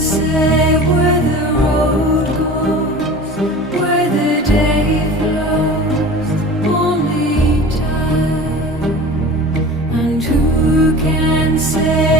say where the road goes, where the day flows? Only time. And who can say